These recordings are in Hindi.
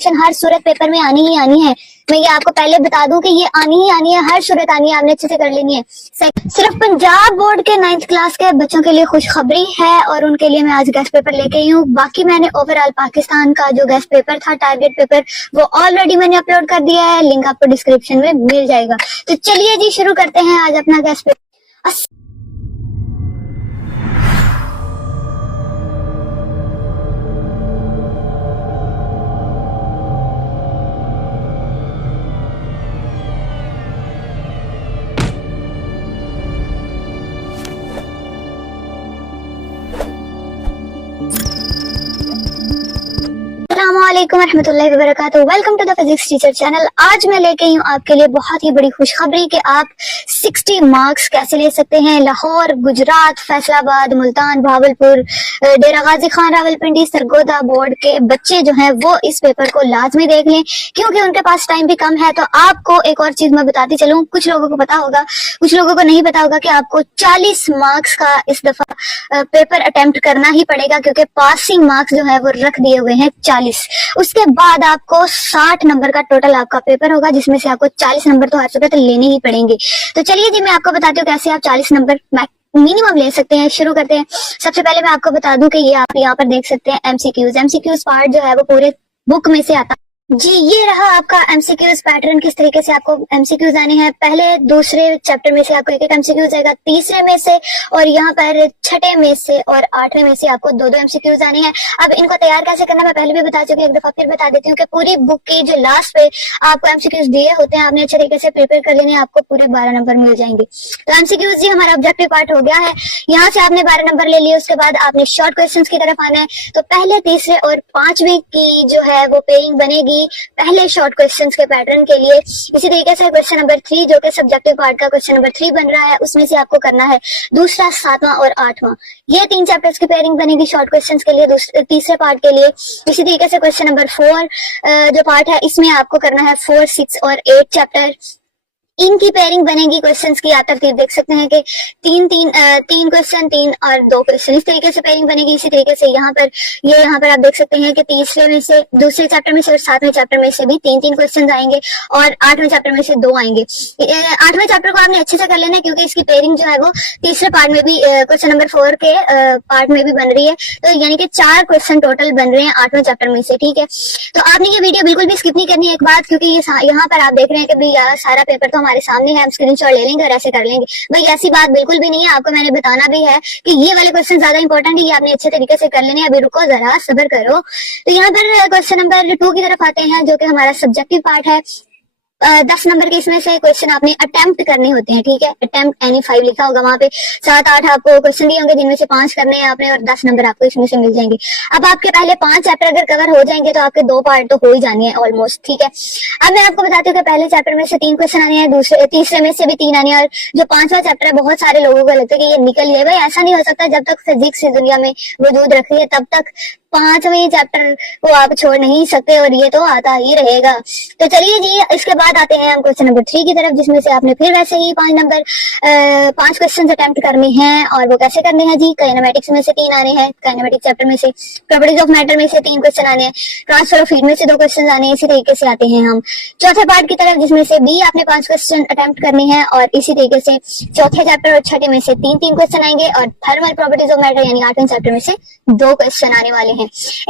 मोशन हर सूरत पेपर में आनी ही आनी है। मैं ये आपको पहले बता दूं कि ये आनी ही आनी है, हर सूरत आनी है, आपने अच्छे से कर लेनी है। सिर्फ पंजाब बोर्ड के 9th क्लास के बच्चों के लिए खुशखबरी है और उनके लिए मैं आज गेस्ट पेपर लेके आई हूँ। बाकी मैंने ओवरऑल पाकिस्तान का जो गेस्ट पेपर था, टारगेट पेपर, वो ऑलरेडी मैंने अपलोड कर दिया है, लिंक आपको डिस्क्रिप्शन में मिल जाएगा। तो चलिए जी शुरू करते हैं आज अपना गेस्ट पेपर। अस्सलामुअलैकुम रहमतुल्लाहि व बरकातुहू। Welcome to the physics teacher channel. आज मैं लेके आई हूँ आपके लिए बहुत ही बड़ी खुशखबरी कि आप 60 मार्क्स कैसे ले सकते हैं। लाहौर, गुजरात, फैसलाबाद, मुल्तान, भावलपुर, डेरा गाजी खान, रावलपिंडी, सरगोदा बोर्ड के बच्चे जो हैं वो इस पेपर को लाजमी देख लें, क्योंकि उनके पास टाइम भी कम है। तो आपको एक और चीज मैं बताती चलूं, कुछ लोगों को पता होगा, कुछ लोगों को नहीं पता होगा कि आपको 40 मार्क्स का इस दफा पेपर अटेम्प्ट करना ही पड़ेगा, क्योंकि पासिंग मार्क्स जो है वो रख दिए हुए हैं 40। उसके बाद आपको 60 नंबर का टोटल आपका पेपर होगा, जिसमें से आपको 40 नंबर तो हर सूरत लेने ही पड़ेंगे। तो चलिए जी मैं आपको बताती हूँ कैसे आप 40 नंबर मिनिमम ले सकते हैं। शुरू करते हैं। सबसे पहले मैं आपको बता दूं कि ये आप यहाँ पर देख सकते हैं एमसीक्यूज पार्ट जो है वो पूरे बुक में से आता जी। ये रहा आपका एमसीक्यूज पैटर्न, किस तरीके से आपको एमसीक्यूज आने हैं। पहले दूसरे चैप्टर में से आपको एक एमसीक्यूज आएगा, तीसरे में से, और यहाँ पर छठे में से और 8वें में से आपको 2 एमसीक्यूज आने हैं। अब इनको तैयार कैसे करना मैं पहले भी बता चुकी हूँ, एक दफा फिर बता देती हूँ कि पूरी बुक की जो लास्ट पे आपको एमसीक्यूज दिए होते हैं, आपने अच्छे तरीके से प्रिपेयर कर लेने, आपको पूरे 12 नंबर मिल जाएंगे। तो एमसीक्यूज जी हमारा ऑब्जेक्टिव पार्ट हो गया है। यहाँ से आपने 12 नंबर ले लिए, उसके बाद आपने शॉर्ट क्वेश्चन की तरफ आना है। तो पहले, तीसरे और 5वें की जो है वो पेइंग बनेगी पहले शॉर्ट क्वेश्चंस के पैटर्न के लिए। इसी तरीके से क्वेश्चन नंबर 3 जो कि सब्जेक्टिव पार्ट का क्वेश्चन नंबर 3 बन रहा है, उसमें से आपको करना है दूसरा, 7वां और 8वां। ये 3 चैप्टर्स की पेयरिंग बनेगी शॉर्ट क्वेश्चंस के लिए, तीसरे पार्ट के लिए। इसी तरीके से क्वेश्चन नंबर 4 जो पार्ट है, इसमें आपको करना है 4, 6 और 8 चैप्टर। इनकी पेयरिंग बनेगी क्वेश्चंस की, आप तरतीब देख सकते हैं कि 3 क्वेश्चन, 3 और 2 क्वेश्चन, इस तरीके से पेयरिंग बनेगी। इसी तरीके से यहाँ पर आप देख सकते हैं कि तीसरे में से, दूसरे चैप्टर में से और 7वें चैप्टर में से भी 3 क्वेश्चन आएंगे और 8वें चैप्टर में से 2 आएंगे। 8वें चैप्टर को आपने अच्छे से कर लेना है, क्योंकि इसकी पेयरिंग जो है वो तीसरे पार्ट में भी, क्वेश्चन नंबर 4 के पार्ट में भी बन रही है। तो यानी कि 4 क्वेश्चन टोटल बन रहे हैं 8वें चैप्टर में से, ठीक है। तो आपने ये वीडियो बिल्कुल भी स्किप नहीं करनी है एक बात, क्योंकि यहाँ पर आप देख रहे हैं कि भाई सारा पेपर तो हमारे सामने है, हम स्क्रीनशॉट ले लेंगे और ऐसे कर लेंगे। भाई ऐसी बात बिल्कुल भी नहीं है। आपको मैंने बताना भी है कि ये वाले क्वेश्चन ज्यादा इंपॉर्टेंट है, ये आपने अच्छे तरीके से कर लेने हैं। अभी रुको जरा, सब्र करो। तो यहाँ पर क्वेश्चन नंबर 2 की तरफ आते हैं, जो कि हमारा सब्जेक्टिव पार्ट है। 10 नंबर के इसमें से क्वेश्चन आपने अटेम्प्ट करने होते हैं, ठीक है। अटेम्प्ट एनी 5 लिखा होगा वहां पे। 7, 8 आपको क्वेश्चन दिए होंगे, जिनमें से 5 करने हैं आपने, और 10 नंबर आपको इसमें से मिल जाएंगे। अब आपके पहले 5 चैप्टर अगर कवर हो जाएंगे तो आपके 2 पार्ट तो हो ही जाने हैं ऑलमोस्ट, ठीक है। अब मैं आपको बताती हूँ कि पहले चैप्टर में से 3 क्वेश्चन आने हैं, तीसरे में से भी 3 आने हैं, और जो 5वां चैप्टर है, बहुत सारे लोगों को लगता है कि ये निकल गया। भाई ऐसा नहीं हो सकता। जब तक फिजिक्स इस दुनिया में वजूद रख रही है, तब तक 5वें चैप्टर को आप छोड़ नहीं सकते, और ये तो आता ही रहेगा। तो चलिए जी, इसके बाद आते हैं हम क्वेश्चन नंबर 3 की तरफ, जिसमें से आपने फिर वैसे ही 5 क्वेश्चन अटेम्प्ट करने हैं। और वो कैसे करने हैं जी, काइनेमेटिक्स में से 3 आने हैं, काइनेमेटिक्स चैप्टर में से। प्रॉपर्टीज ऑफ मैटर में से 3 क्वेश्चन आने हैं। ट्रांसफर ऑफ हीट में से 2 क्वेश्चन आने हैं। इसी तरीके से आते हैं हम चौथे पार्ट की तरफ, जिसमें से भी आपने 5 क्वेश्चन अटेम्प्ट करने हैं, और इसी तरीके से चौथे चैप्टर और छठे में से 3 क्वेश्चन आएंगे, और थर्मल प्रॉपर्टीज ऑफ मैटर यानी 8वें चैप्टर में से 2 क्वेश्चन आने वाले हैं।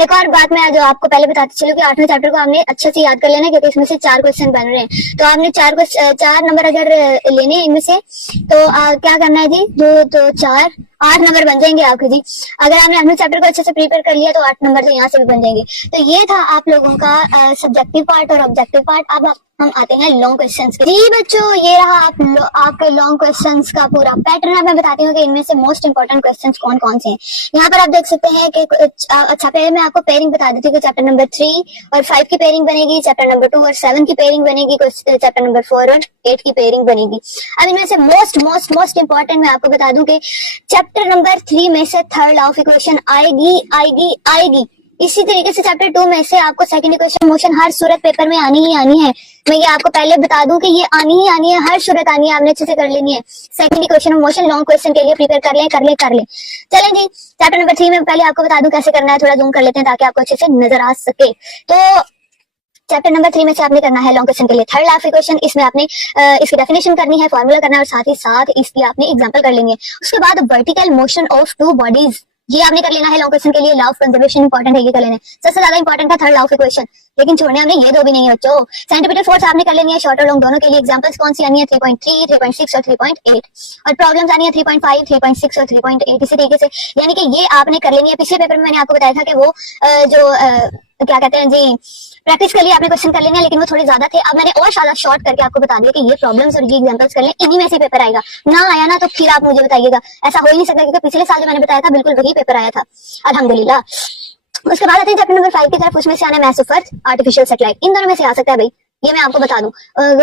एक और बात मैं जो आपको पहले बताती चलूं कि 8वें चैप्टर को आपने अच्छे से याद कर लेना, क्योंकि इसमें से 4 क्वेश्चन बन रहे हैं। तो आपने 4 नंबर अगर लेने हैं इनमें से, तो क्या करना है जी, 2 तो 4 8 नंबर बन जाएंगे आपके जी। अगर आपने 8वें चैप्टर को अच्छे से प्रिपेयर कर लिया तो 8 नंबर तो यहाँ से भी बन जाएंगे। तो ये था आप लोगों का सब्जेक्टिव पार्ट और ऑब्जेक्टिव पार्ट। अब हम आते हैं लॉन्ग क्वेश्चंस के। जी बच्चों, ये रहा आपके लॉन्ग क्वेश्चंस का पूरा पैटर्न। अब मैं बताती हूँ कि इनमें से मोस्ट इंपोर्टेंट क्वेश्चंस कौन कौन से हैं। यहाँ पर आप देख सकते हैं कि अच्छा, पहले मैं आपको पेयरिंग बता देती हूँ कि चैप्टर नंबर 3 और 5 की पेयरिंग बनेगी, चैप्टर नंबर 2 और 7 की पेयरिंग बनेगी, चैप्टर नंबर 4 और 8 की पेयरिंग बनेगी। अब इनमें से मोस्ट इंपॉर्टेंट मैं आपको बता दूं कि चैप्टर नंबर 3 में से थर्ड लॉ ऑफ इक्वेशन आएगी। इसी तरीके से चैप्टर 2 में से आपको सेकंड इक्वेशन मोशन हर सूरत पेपर में आनी ही आनी है। मैं ये आपको पहले बता दूं कि ये आनी ही आनी है, हर सूरत आनी है, आपने अच्छे से कर लेनी है। Second equation motion long question के लिए प्रिपेयर कर ले। चलें जी, चैप्टर नंबर 3 में पहले आपको बता दूं कैसे करना है। थोड़ा जूम कर लेते हैं ताकि आपको अच्छे से नजर आ सके। तो चैप्टर नंबर 3 में से आपने करना है लॉन्ग क्वेश्चन के लिए थर्ड लाइफ इक्वेशन। इसमें आपने इसकी डेफिनेशन करनी है, फॉर्मूला करना है और साथ ही साथ इसकी आपने एग्जांपल कर लेनी है। उसके बाद vertical motion of two bodies, ये आपने कर लेना है लॉन्ग क्वेश्चन के लिए। लॉ ऑफ कंजर्वेशन इंपॉर्टेंट है, ये कर लेना है। सबसे ज्यादा इंपॉर्टेंट था थर्ड लॉ ऑफ इक्वेशन, लेकिन छोड़ने हमने ये दो भी नहीं है बच्चों। सेंटीमीटर फोर्स आपने कर लेनी है शॉर्ट और लॉन्ग दोनों के लिए। एग्जांपल्स कौन सी आनी है? 3.3, 3.6 और 3.8। और प्रॉब्लम्स आनी है 3.5, 3.6 और 3.8। इसी तरीके से यानी कि ये आपने कर लेनी है। पिछले पेपर में मैंने आपको बताया था कि वो क्या कहते हैं जी, प्रैक्टिस के लिए आपने क्वेश्चन कर लेना है, लेकिन वो थोड़े ज्यादा थे। अब मैंने और ज्यादा शॉर्ट करके आपको बता दिया कि ये प्रॉब्लम्स और ये एग्जांपल्स कर लें, इन्हीं में से पेपर आएगा। ना आया ना तो फिर आप मुझे बताइएगा, ऐसा हो ही नहीं सकता, क्योंकि पिछले साल जो मैंने बताया था बिल्कुल वही पेपर आया था, अल्हम्दुलिल्लाह। उसके बाद आते हैं चैप्टर नंबर 5 की तरफ। उसमें से आना mass of earth, artificial satellite. इन दोनों में से आ सकता है भाई, ये मैं आपको बता दूं।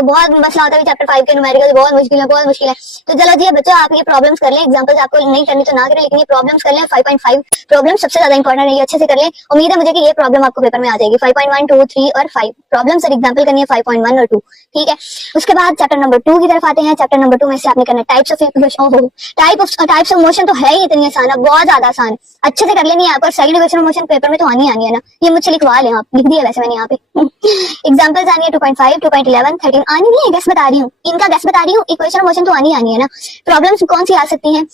बहुत मसला होता है चैप्टर 5 के न्यूमेरिकल, बहुत मुश्किल है, बहुत मुश्किल है। तो चलो जी बच्चों, आप ये प्रॉब्लम्स कर लें। एग्जांपल्स आपको नहीं करनी तो ना करें, लेकिन ये प्रॉब्लम्स कर लें। 5.5 प्रॉब्लम सबसे ज्यादा इंपॉर्टेंट है, ये अच्छे से कर लें। उम्मीद है मुझे कि ये प्रॉब्लम आपको पेपर में आ जाएगी। 5.1, 2, 3 और 5 प्रॉब्लम्स और एग्जांपल करनी है 5.1 और 2, ठीक है। उसके बाद चैप्टर नंबर 2 की तरफ आते हैं। चैप्टर नंबर 2 में से आपने करना है types of equation. Types of motion तो है ही इतनी आसान, बहुत ज्यादा आसान, अच्छे से कर लेनी है आपको। Second equation of motion paper में तो आनी है ना, ये मुझसे लिखवा लें आप, लिख दिया वैसे मैंने यहाँ पे। एग्जांपल्स आनी है 2.5, 2.11, 13 आनी नहीं है, गैस बता रही हूँ, इनका गैस बता रही हूँ। इक्वेशन ऑफ मोशन तो आनी है ना। प्रॉब्लम्स कौन सी आ सकती हैं?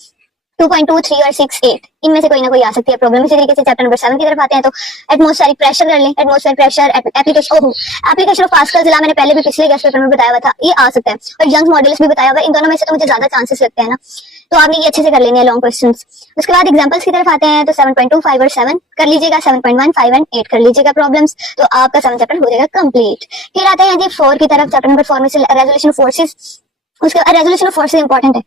2.2, 3 और 6, 8 इनमें से कोई ना कोई आ सकती है प्रॉब्लम। इसी तरीके से चैप्टर नंबर 7 की तरफ आते हैं। तो एटमॉस्फेरिक प्रेशर कर लें। Atmospheric pressure application of pascal मैंने पहले भी पिछले गेस्ट पेपर में बताया हुआ था, ये आ सकता है। और यंग्स मॉडल्स भी बताया हुआ है। इन दोनों में से तो मुझे ज्यादा चांसेस लगते हैं ना, तो आपने ये अच्छे से कर लेने हैं लॉन्ग क्वेश्चंस। उसके बाद एग्जांपल्स की तरफ आते हैं। तो 7.2, 5 और 7 कर लीजिएगा। 7.1, 5 एंड 8 कर लीजिएगा प्रॉब्लम्स, तो आपका 7 चैप्टर हो जाएगा कंप्लीट। फिर आते हैं जी 4 की तरफ। चैप्टर नंबर 4 में से रेजोल्यूशन ऑफ फोर्सेस। उसके बाद रेजोल्यूशन ऑफ फोर्सेस इंपॉर्टेंट है।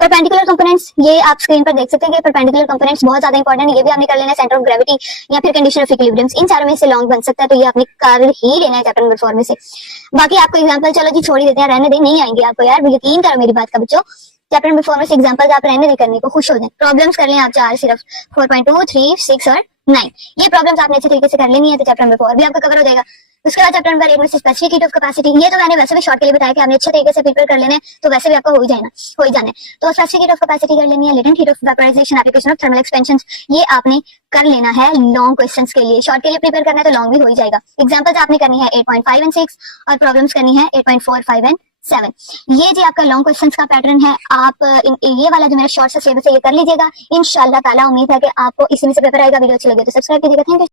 परपेंडिकुलर कंपोनेंट्स, ये आप स्क्रीन पर देख सकते हैं कि परपेंडिकुलर कंपोनेंट्स बहुत ज्यादा इंपॉर्टेंट है, ये भी आपने कर लेना है। सेंटर ऑफ ग्रेविटी या फिर कंडीशन ऑफ इक्विलिब्रियम, इन चारों में से लॉन्ग बन सकता है, तो ये आपने कर ही लेना है चैप्टर नंबर 4 में से। बाकी आपको एग्जांपल चलो जी छोड़ ही देते हैं, रहने दें, नहीं आएंगे आपको यार, यकीन करो मेरी बात का बच्चों। चैप्टर नंबर 4 में से एग्जांपल्स आप रहने दे करने को, खुश हो जाए। प्रॉब्लम्स कर लें आप 4 सिर्फ, 4.2, 3, 6 और 9 ये प्रॉब्लम्स आपने अच्छे तरीके से कर लेनी है, तो चैप्टर नंबर 4 भी आपका कवर हो जाएगा। उसके बाद चैप्टर नंबर 8 में स्पेसिफिक हीट ऑफ कैपेसिटी, ये तो मैंने वैसे भी शॉर्ट के लिए बताया कि आपने अच्छे तरीके से प्रिपेयर कर लेना है, तो वैसे भी आपका हो ही जाना है। तो स्पेसिफिक हीट ऑफ कैपेसिटी कर लेनी है। Latent heat of vaporisation, application of thermal expansion, ये आपने कर लेना है लॉन्ग क्वेश्चंस के लिए। शॉर्ट के लिए प्रिपेयर करना है तो लॉन्ग भी हो ही जाएगा। एग्जांपल्स आपने करनी है 8.5 एंड 6 और प्रॉब्लम्स करनी है 8.4, 5 एंड 7। ये जी आपका लॉन्ग क्वेश्चंस का पैटर्न है। आप ये वाला जो मेरा शॉर्ट सा सिलेबस है ये कर लीजिएगा। इंशाल्लाह ताला उम्मीद है कि आपको इसी में से पेपर आएगा। वीडियो अच्छी लगे तो सब्सक्राइब कीजिएगा। Thank you.